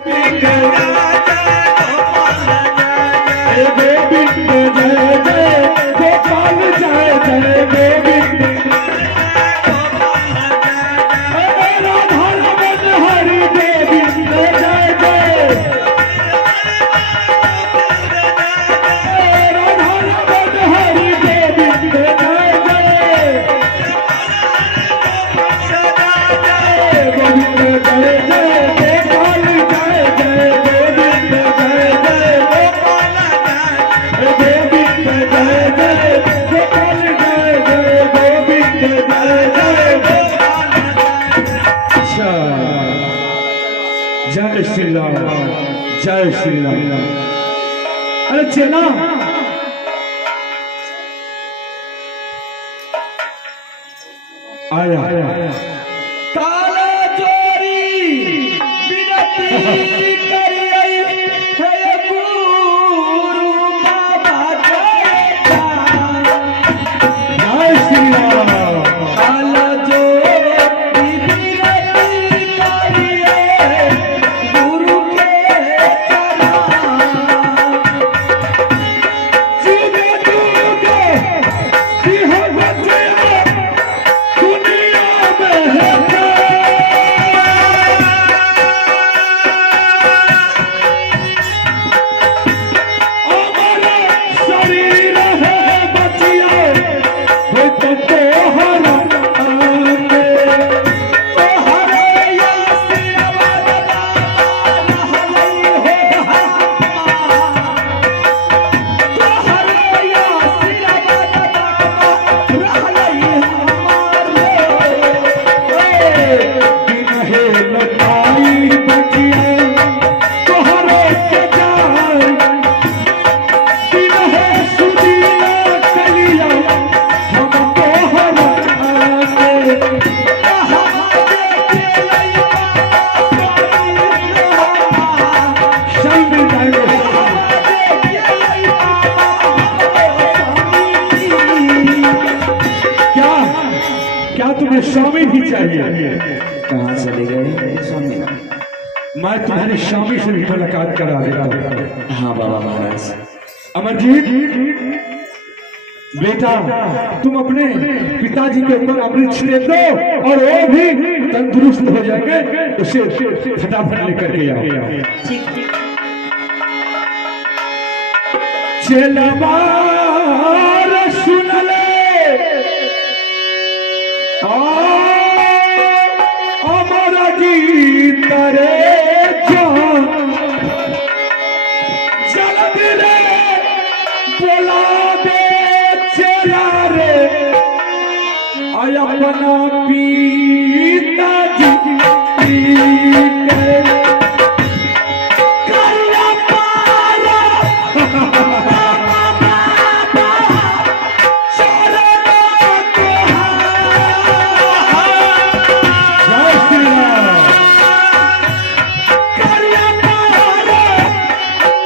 जय श्री राम, जय श्री राम। अरे चला आया काला चोरी विनती करिए है गुरु बाबा जय श्री राम। काला चोरी विनती करिए गुरु के चरण जुगे जुगे सिंह बचिया दुनिया में है। हमारा शरीर है बचिया वो तो तोहरा आगे। तोहरे आशीर्वाद रहलई हो तोहरे आशीर्वाद रहलई बिनहे लताई बचिया तोहरे के जान। बिनहे सुदिया कलिया हम तोहरा आगे। शामिल जाएंगे। क्या क्या तुम्हें स्वामी भी चाहिए? कहाँ चले गए स्वामी? मैं तुम्हारी स्वामी से भी मुलाकात करा देता हूँ। हाँ बाबा महाराज। अमरजीत बेटा, तुम अपने पिताजी के ऊपर अमृत छिड़क दो और वो भी तंदुरुस्त हो जाएंगे। उसे फटाफट लेकर के आओ। चलवार सुन ले अमरजीत रे जान। जल्द रे बोला दे चला रे आय अपना पिताजी के करिया पारा जय श्री राम। करिया पारा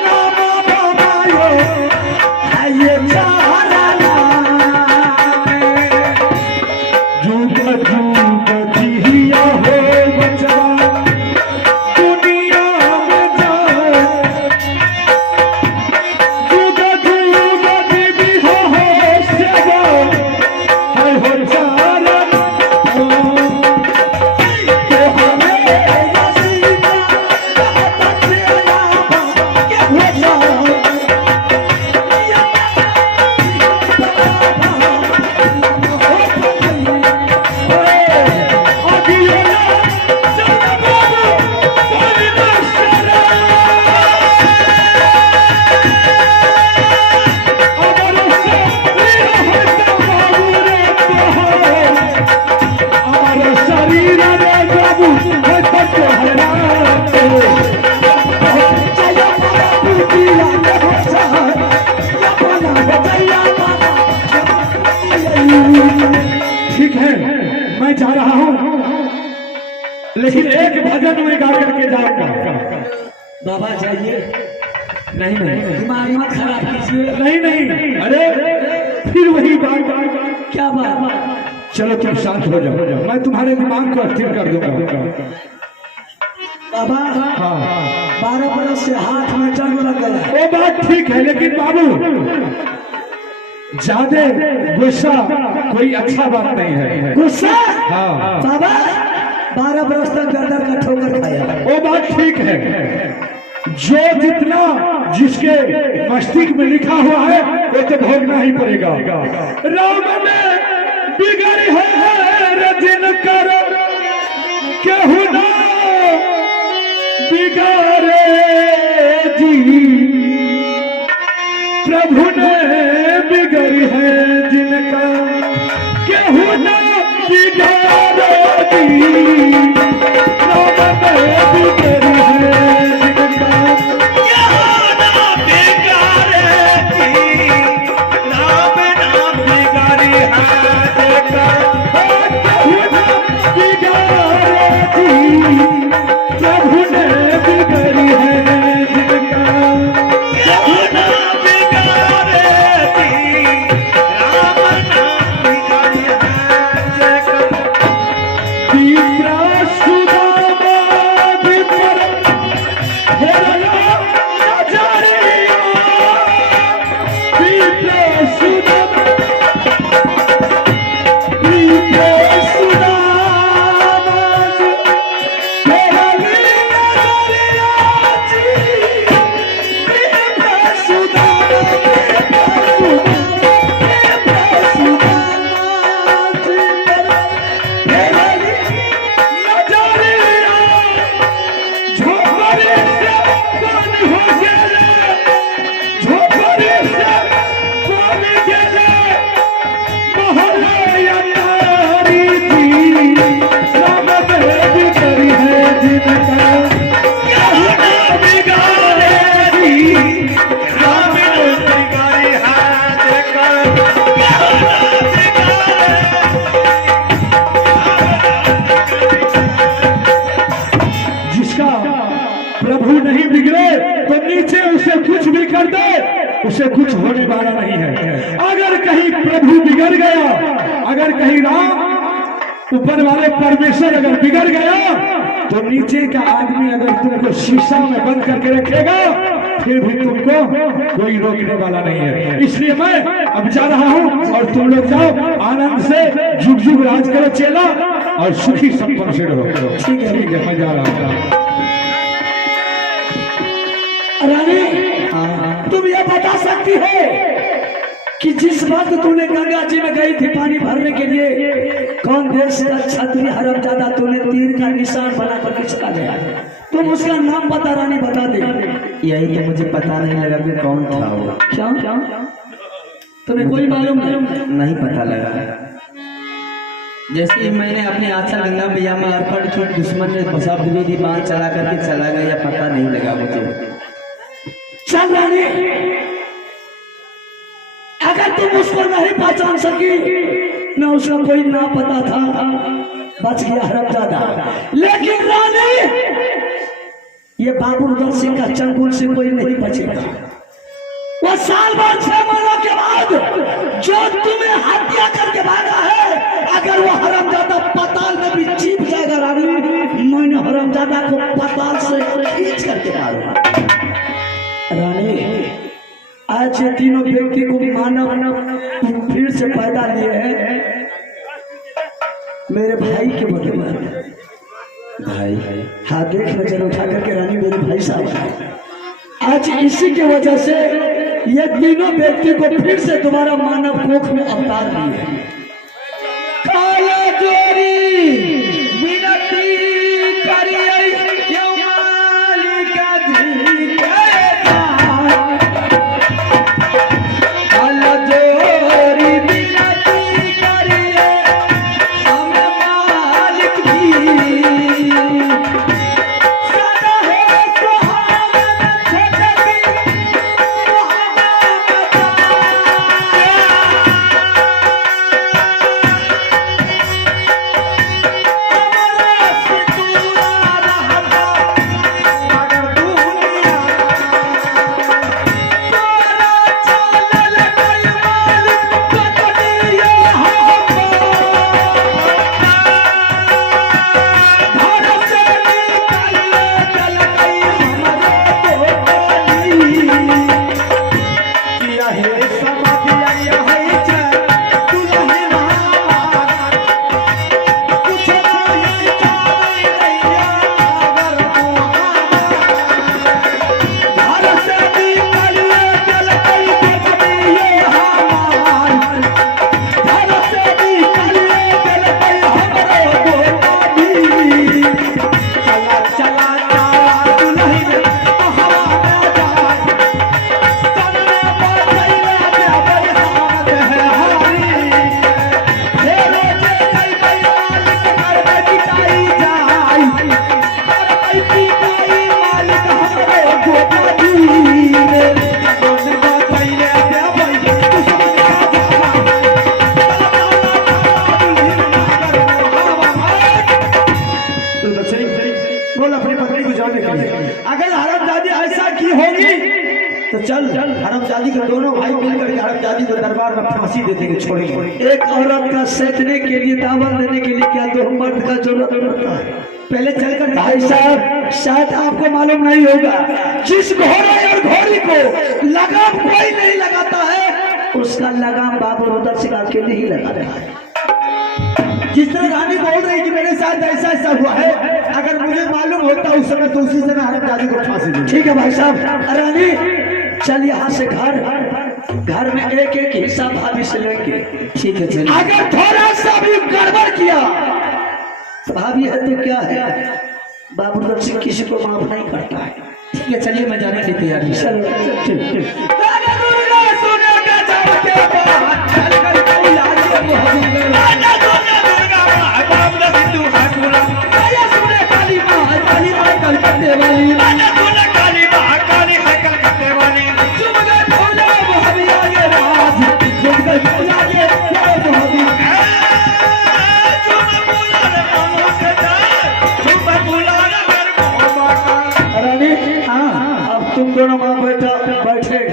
नाम बाबायो ये चारा जुग जुग जिया हो बचवा दुनिया में जाए। जुग जुग जीवी हो सेवा है हो चारण। तो हमें सीता शरीर रे बाबू है तो ठीक है, मैं जा रहा हूँ, लेकिन एक भजन में गा करके जाऊंगा। बाबा जाइए। नहीं नहीं दिमाग मत खराब कीजिए। नहीं नहीं, अरे फिर वही बात। क्या बात? चलो तुम शांत हो जाओ, मैं तुम्हारे दिमाग को अस्थिर कर दूंगा। बाबा हाँ 12 बरस से हाथ में जंग लग गया। वो बात ठीक है, लेकिन बाबू ज्यादा गुस्सा कोई अच्छा बात नहीं है। गुस्सा हाँ बाबा 12 बरस तक गर्दन का ठोकर खाया। वो बात ठीक है, जो जितना जिसके मस्तिष्क में लिखा हुआ है वो तो भोगना ही पड़ेगा। राम ने बिगड़ी है जिनकर केहू ना बिगाड़े जी, प्रभु ने बिगड़ी है जिनका केहू ना बिगाड़े जी, राम ने बिगड़ी है जिनका केहू ना बिगाड़े जी, राम ना बिगाड़ी है जिनका केहू ना बिगाड़े जी, प्रभु ने बिगड़ी है जिनका केहू ना बिगाड़े जी, राम ना बिगाड़ी है जिनका विप्रा सुदामा विपर हेरला नजरिया, विप्रा सुदामा हेरली नजरिया जी, विप्रा सुदामा हेरली नजरिया, झोपड़ी से बन हो गेले, झोपड़ी से बन गेले मोहल्ला यारी जी, राम देवी करी है जिनका केहू ना बिगाड़े जी, राम ना बिगाड़ी है जिनका केहू ना बिगाड़े जिसका प्रभु नहीं बिगड़े तो नीचे उसे कुछ भी कर दे उसे कुछ होने वाला नहीं है। अगर कहीं प्रभु बिगड़ गया, अगर कहीं राम ऊपर वाले परमेश्वर अगर बिगड़ गया तो नीचे का आदमी अगर तुमको शीशा में बंद करके रखेगा फिर भी तुमको कोई रोकने वाला नहीं है। इसलिए मैं अब जा रहा हूँ और तुम लोग जाओ आनंद से जुग जुग राज करो चेला और सुखी संपन्न से रहो। ठीक है मैं जा रहा हूँ। रानी तुम ये बता सकती है कि जिस वक्त तूने गंगा जी में गई थी पानी भरने के लिए, कौन देश का क्षत्रिय हरामजादा तूने तीर का निशान बना करके चला गया? तुम उसका नाम बता रानी, बता दे। यही तो मुझे पता नहीं लगा कि कौन था वो। क्या तुम्हें कोई मालूम नहीं पता लगा। जैसे ही मैंने अपने आंचल गंगा मैया में अर्पण की, दुश्मन ने बसा विधि बांध चला करके चला गया, पता नहीं लगा मुझे। चल रानी, अगर तुम उसको नहीं पहचान सकी, न उसका कोई ना पता था, बच गया हरामजादा। लेकिन रानी, ये बाबूगढ़ सिंह का चंगुल से कोई नहीं बचेगा। वो साल भर 6 महीनों के बाद जो तुम्हें हत्या करके भागा है, अगर वो हरामजादा पाताल में भी छिप जाएगा रानी, मैंने हरामजादा को पाताल से खींच करके मारूंगा। रानी, आज ये तीनों व्यक्ति को मानव तुम फिर से पैदा लिए हैं मेरे भाई के बदले। भाई हाँ, देख नजर उठा करके रानी, मेरे भाई साहब, आज इसी की वजह से ये तीनों व्यक्ति को फिर से तुम्हारा मानव कोख में अवतार दिए। काला जोरी विनती करिए यो मालिक अधिकार। काला जोरी विनती करिए हम मालिक की, सदा है सुहावन छटकी सुहाना बता। नहीं होगी तो चल हरमजादी के दोनों भाई मिलकर के हरमजादी को दरबार में फांसी दे देंगे, छोड़ेंगे। एक औरत का सचने के लिए दावत देने के लिए क्या दो मर्द का जरूरत पड़ता है? पहले चलकर भाई साहब, शायद आपको मालूम नहीं होगा, जिस घोड़े और घोड़ी को लगाम कोई नहीं लगाता है, उसका लगाम बाबू उधर सिंह अकेले ही लगाता है। जिस तरह रानी बोल रही कि मेरे साथ ऐसा ऐसा हुआ है, अगर मुझे मालूम होता उस समय तो उसी समय हरमजादी को फांसी दे। ठीक है भाई साहब। रानी चल यहाँ से घर में एक एक हिस्सा भाभी से लेंगे। ठीक है चलिए। अगर थोड़ा सा भी गड़बड़ किया तो भाभी है तो क्या है, बाबू सिंह किसी को माफ नहीं करता है। ठीक है चलिए, मैं जाने की तैयारी। चलो ठीक। तुम दोनों वहां बैठे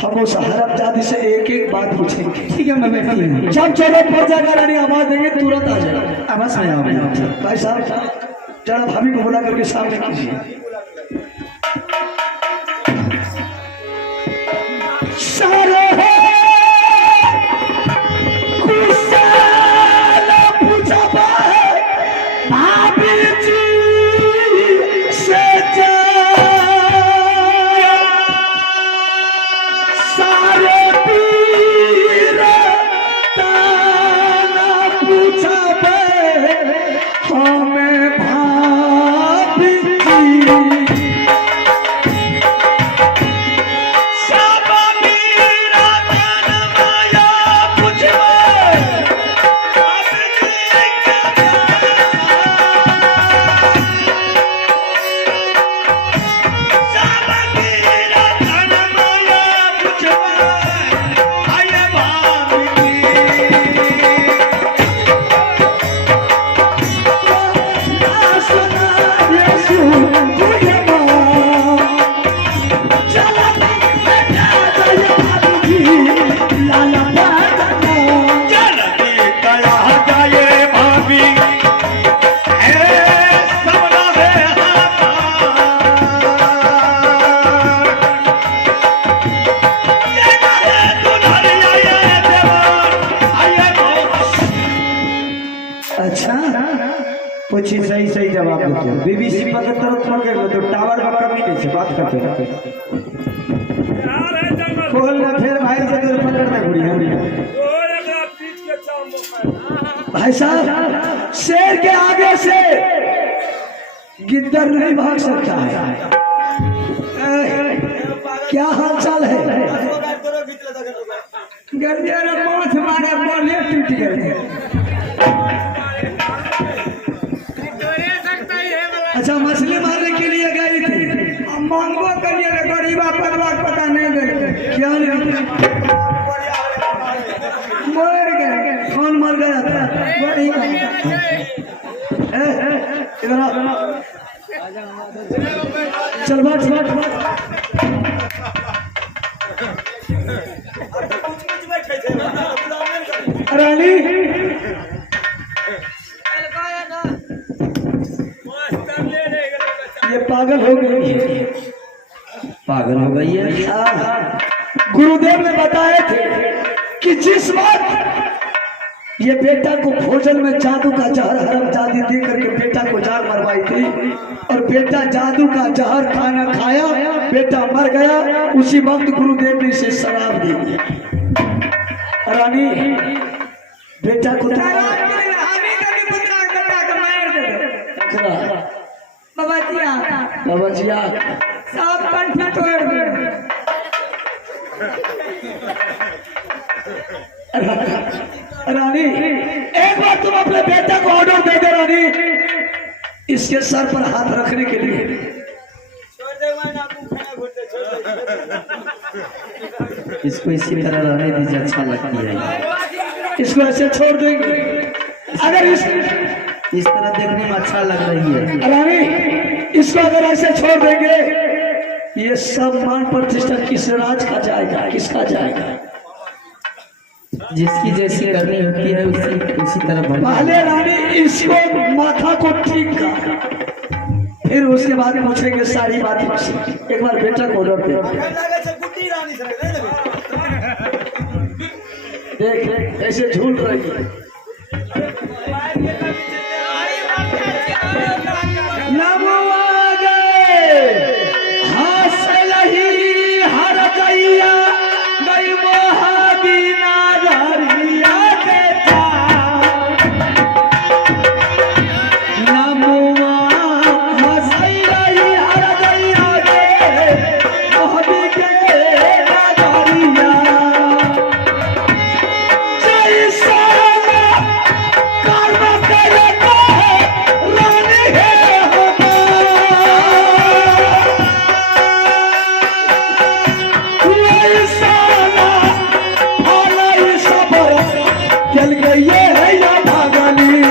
हम उस हरमजादी से एक एक बात पूछेंगे। ठीक है मैं बैठी हूँ। जब जरूरत पड़ जाएगा रानी आवाज देंगे, तुरंत आ जाएगा। आवाज में आओ भाई साहब, जरा भाभी को बुला करके सामने कीजिए। सारे सही सही जवाब देते हो। बीबीसी पर तरफ फोन कर लो तो टावर का कमी नहीं से बात करते रहते। खोल ना फिर भाई से दूर पकड़ना बुढ़िया। भाई साहब, शेर के आगे से गिद्दर नहीं भाग सकता है। क्या हाल चाल है? माथ मारे बोले टूट गए। अच्छा, मछली मारने के लिए गई थी, अब मांगो करिए गरीबा परिवार पता नहीं दे क्या नहीं मर गए। कौन मर गया था? चल बाट रानी ये पागल हो गई है। पागल हो गई है। गुरुदेव ने बताए थे कि जिस वक्त ये बेटा को भोजन में जादू का जहर हरमजादी दे करके बेटा को जान मरवाई थी और बेटा जादू का जहर खाना खाया, बेटा मर गया, उसी वक्त गुरुदेव ने इसे शराब दी। रानी बेटा को बाबा सब कंठा तोड़ दे। रानी एक बार तुम अपने बेटा को ऑर्डर दे दे रानी, इसके सर पर हाथ रखने के लिए। इसको इसी तरह रहने दीजिए, अच्छा लगती है। इसको ऐसे छोड़ देंगे अगर इस तरह देखने में अच्छा लग रही है रानी, इसको अगर ऐसे छोड़ देंगे ये सब मान प्रतिष्ठा किस राज का जाएगा, किसका जाएगा? जिसकी जैसी करनी होती है उसी तरह भरना। पहले रानी इसको माथा को ठीक कर, फिर उसके बाद पूछेंगे सारी बात। एक बार बेटा को ऑर्डर दे। देख ऐसे झूठ रही है। नमो आगे हंसलही हर गैया गई मोहाबीना धरिया बेटा। नमो हंसलही हर गैया गे मोहाबी के धरिया। जैसा कर्म करता है रानी है चल गई है या भागनी।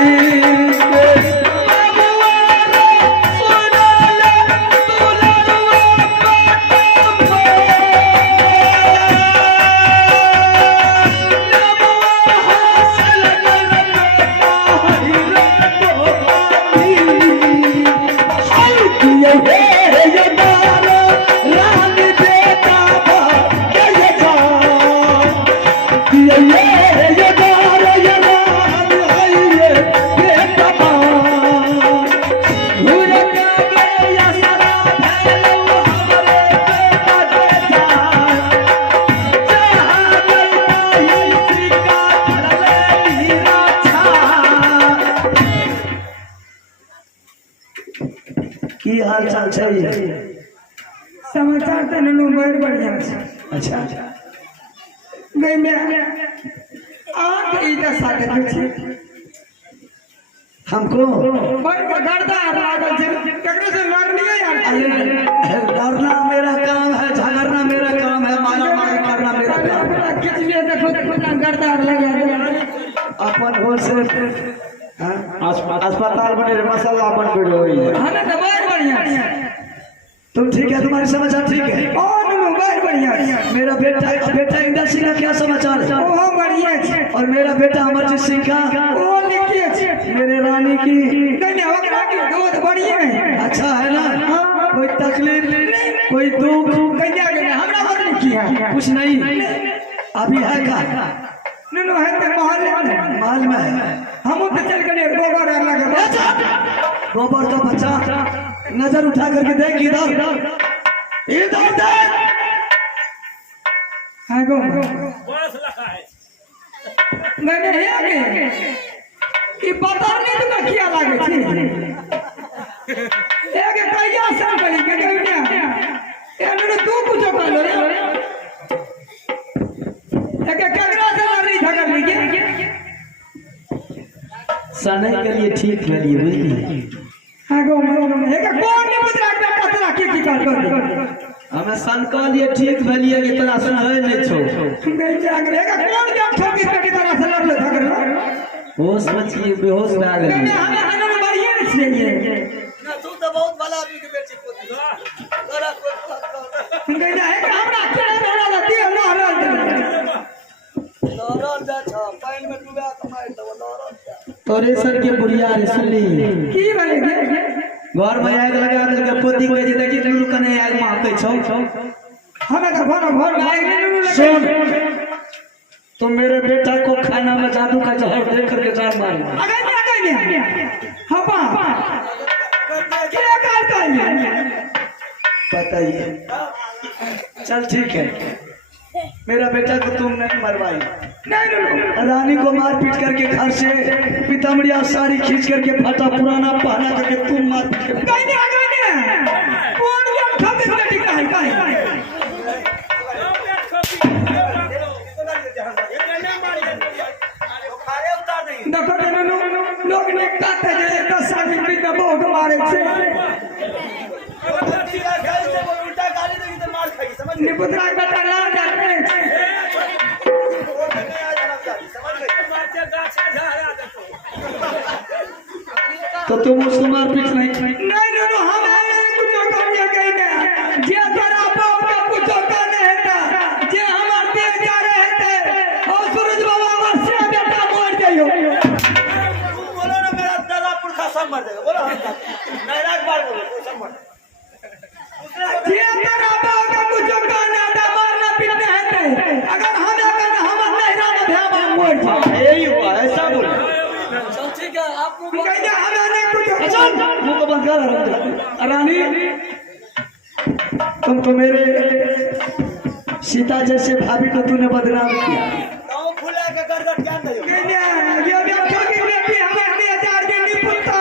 की हाल चाल छै? समाचार तो ननू बड़ बढ़िया छै। अच्छा नहीं मैं आके इधर साथ छै हमको बड़ गर्दा लागल छै, ककरो से लड़निए यार। लड़ना मेरा काम है, झगड़ना मेरा काम है, मारा मारी करना मेरा काम है। किछ भी देखो ना गर्दा लगा अपन होश से अस्पताल बने मसाला अपन पीड़ो हुई है। हमें तो बड़ बढ़िया छै। तुम ठीक है? तुम्हारी समाचार ठीक है? ओ ननू बड़ बढ़िया छै। मेरा बेटा इंदर सिंह का क्या समाचार है? ओहो बढ़िया छै। और मेरा बेटा अमरजीत सिंह का? ओ निके छै। मेरे रानी की? नहीं ओकरा के दूध बढ़िया है। अच्छा है ना? कोई तकलीफ कोई दुख? कन्या के हमरा बदल की है कुछ नहीं अभी है का? ननू है तो माल में है। हम तो चल गए गोबर लगा गोबर का बच्चा नजर उठा करके देख इधर इधर देख। हाँ गो मैंने हे आगे ये पता नहीं तो क्या लागे छी एक कहिया सन करी के कहनिया एने तू कुछ कर लो एक केकरा से लड़ी झगड़ लीजिए सने के लिए ठीक के लिए बुझली। हाँ गो एक कौन नहीं बता के कतरा की कर हमें सन के लिए ठीक भेलिए कि तोरा सुनै नहीं छौ। नहीं जागरे एक कौन क्या ठोकी के तरह से लड़ ले झगड़ होश में छी, बेहोश में आ नहीं गई। हमें हमें बढ़िया नहीं ना तू तो बहुत भला आदमी के बेटी को तोरा कोई नहीं है कि हमरा क्या लड़ा लती है ना लौरल जा छ पानी में डूबा कमाई तो लौरल जा तोरे सर के बुढ़िया रे सुनली की बने घर में आग लगा दे के पोती के जे देखि लुरु कने आग मारते छौ। हमें तो घर भाई नहीं लगे सुन तुम मेरे बेटा को खाना में जादू का जहर दे करके जान मार। अगर नहीं हपा क्या करता है बताइए। चल ठीक है मेरा बेटा को तुम नहीं मरवाई। नहीं रानी को मार पीट करके घर से पीताम्बरिया साड़ी खींच करके फटा पुराना पहना करके तुम मार पीट करके नहीं कौन क्या खाते बेटी का है देखो लोग ने कहते हैं 10 साल की में बहुत मारे छे उल्टा गाली देगी तो मार खाएगी समझ गई निपुत्रा बेटा ला जाते हैं समझ तो तुम उसको मार पीट नहीं। नहीं हम कुछ कर दिया कहीं जे तेरा नहरा के बार बोलो कोई समझ ये तेरा बाप का कुछ कहना था मारना पीटना है नहीं अगर हम अगर हम नहरा में भेबा मोड़ जाए यही हुआ ऐसा बोलो चल ठीक है आपको कहते हमें नहीं कुछ अच्छा मुंह को बंद कर रानी तुम तो मेरे सीता जैसे भाभी को तूने बदनाम किया गाँव खुला के गड़गड़ क्या नहीं हो कहते ये व्यक्ति की बेटी हमें 2000 के निपुत्ता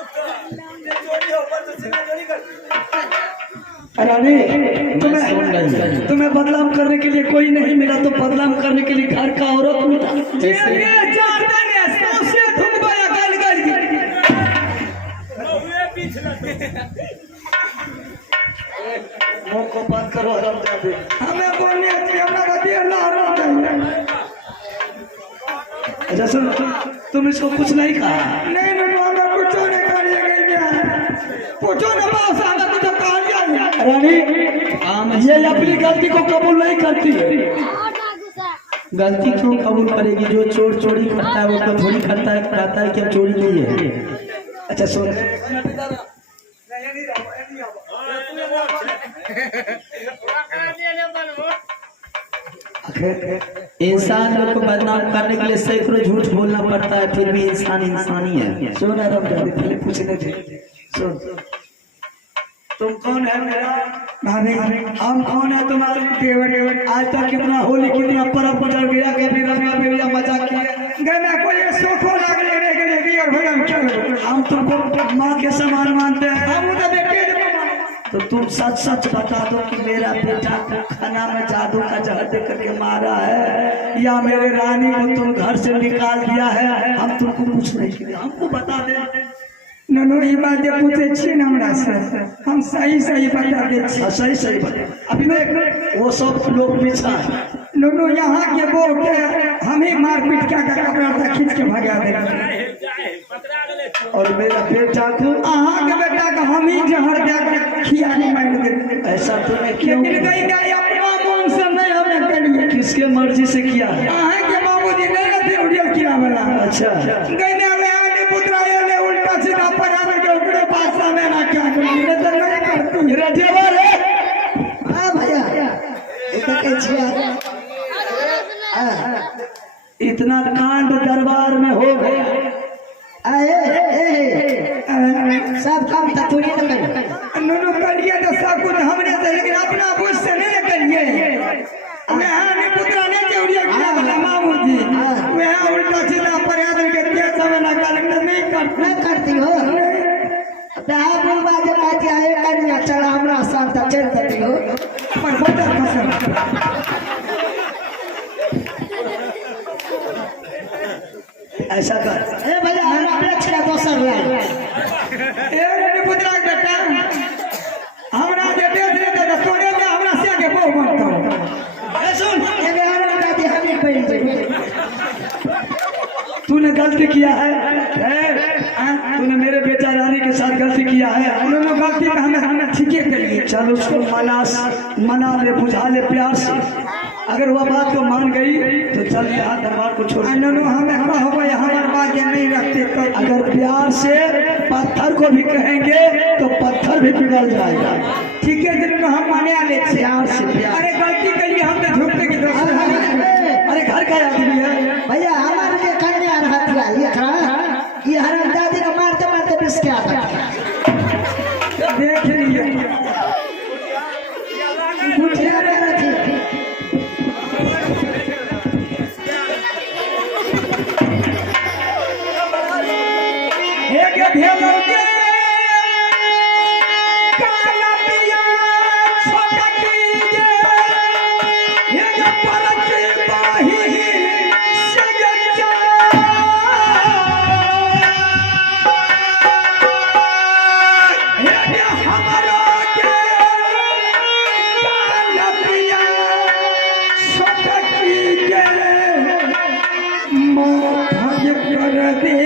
चोरी हो पर तो सीना चोरी कर रानी तुम्हें बदनाम करने के लिए कोई नहीं मिला तो बदनाम करने के लिए घर का औरत मिला ये जानते ने सबसे तुम बया गल गल मुंह को बंद करो हरामजादे हमें बोलने से हमरा का देर ना रहा चाहिए अच्छा सुन तुम इसको कुछ नहीं कहा नहीं नहीं हमें कुछ नहीं करिएगा पूछो ना बस हमें कुछ कहा जाए रानी ये अपनी गलती को कबूल नहीं करती गलती क्यों कबूल करेगी? जो चोर चोरी करता है वो तो थोड़ी करता है कहता है कि अब चोरी नहीं है। अच्छा सुन इंसान लोग को बदनाम करने के लिए सैकड़ों झूठ बोलना पड़ता है, फिर भी इंसान इंसान ही है। सुन हरामजादे पहले पूछने थे सुन तुम कौन है मेरा भाभी हम कौन है तुम्हारे देवर आज तक कितना होली कितना पर्व गुजर गया कभी रंगा बिरिया मजाक किया गना कोई सोखो लाग लेने के लिए दिया भगम चलो हम तुमको माँ के समान मानते हैं हम तो बेटे तो तुम सच सच बता दो कि मेरा बेटा को खाना में जादू का जहर दे करके मारा है या मेरे रानी को तुम घर से निकाल दिया है। हम तुमको कुछ नहीं किया हमको बता दे ननो ये बात जब पूछे छी ना हमरा से हम सही सही बता दे छी सही सही बता अभी मैं वो सब लोग पीछा ननो यहाँ के वो के हमें मार पीट क्या का कपड़ा था खींच के भगा दे और मेरा बेटा को अहाँ के बेटा का हम ही जहर दे के खिया नहीं मार दे ऐसा तूने क्यों लेकिन कहीं का अपना मन से नहीं हमें करिए किसके मर्जी से किया अहाँ के बाबूजी नहीं रहते उड़िया किया वाला अच्छा गईने में आने पुत्रा ने उल्टा सीधा पराने के ऊपर पास में ना क्या करी ये तो नहीं करती मेरा देवर है हाँ भैया इतना कैसे इतना कांड दरबार में हो गया सब काम तू ही तो कर नोनो करिए तो सब कुछ हमने से लेकिन अपना बुझ से नहीं करिए मैं आने पुत्रा ने के उड़िया किया वाला मामू जी मैं उल्टा सीधा पराने के दिया समय ना कलेक्टर नहीं करती ना करती हो आप लोग बात बात आए करना चला हमरा साथ चल देती हो पर बदल कसम ऐसा कर ए भैया हमरा अपने छड़ा दोसर रहा ए रे पुत्रा के बेटा हमरा जे देख ले तो तोरे में हमरा से के बहु बनता ए सुन ए बेहारा दादी हमें पड़ गई तूने गलती किया है तूने मेरे बेटा रानी के साथ गलती किया है उन्होंने गलती का हमें ठीके करिए चल उसको मना ले बुझा ले प्यार से अगर वह बात को मान गई तो चल यहाँ दरबार को छोड़ उन्होंने हमें कहो हमारे बात नहीं रखते तो अगर प्यार से पत्थर को भी कहेंगे तो पत्थर भी पिघल जाएगा ठीक है जिन्होंने हम माने आले प्यार से प्यार अरे गलती करिए हम तो झुकते की अरे घर का आदमी है भैया हमारे के करने आ रहा था ये हराम दादी को मारते मारते बिस के आता देख लीजिए बुझिया रहा थी एक भेलो के काला पिया छोटकी ये एक पलक बाही सजजा ये हमारा के काला पिया छोटकी के मोह कर दे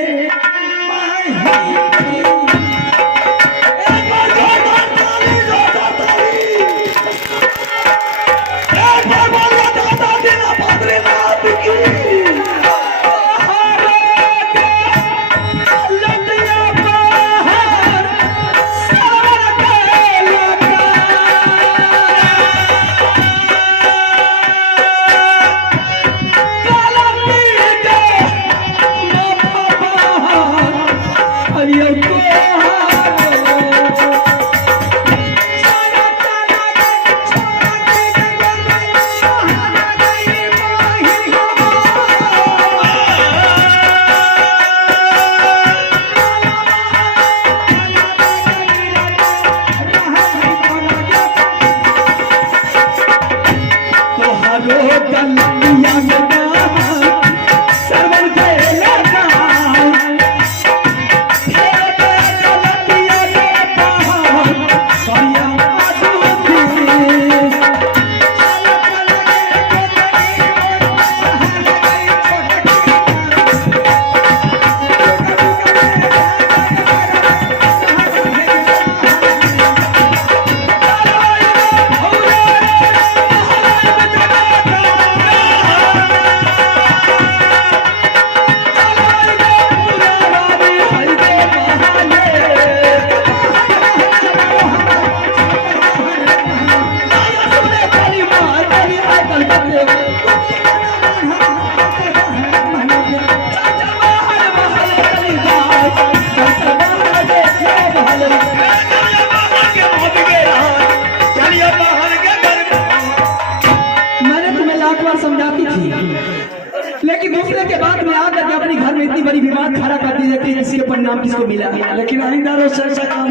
परिणाम किसको मिला। लेकिन आइंदा रोज से ऐसा काम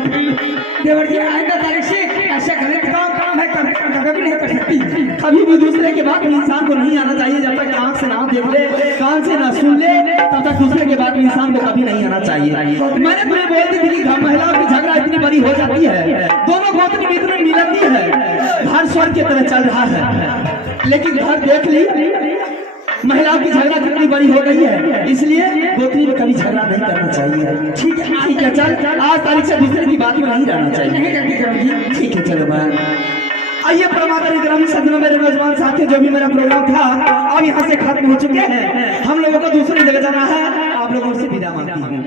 देवर जी आइंदा तारीख से ऐसा गलत काम मैं कभी नहीं कर सकती। कभी भी दूसरे के बात में इंसान को नहीं आना चाहिए। जब तक आंख से ना देख ले, कान से ना सुन ले, तब तक दूसरे के बात में इंसान को कभी नहीं आना चाहिए। मैंने तुम्हें बोल दी थी कि महिलाओं की झगड़ा इतनी बड़ी हो जाती है, दोनों गोतनी भी इतनी मिलती है, घर स्वर्ग की तरह चल रहा है। लेकिन घर देख ली, महिलाओं की झगड़ा कितनी बड़ी हो गई है, इसलिए गोतनी में कभी झगड़ा नहीं करना चाहिए। ठीक है चल, आज तारीख से दूसरे की बात में नहीं रहना चाहिए। ठीक है चलो बाय। आइए परमात्मा ग्रामीण सदनों में नौजवान साथियों, जो भी मेरा प्रोग्राम था अब यहाँ से खत्म हो चुके हैं। हम लोगों को दूसरी जगह जाना है, आप लोगों से विदा मांगता हूँ।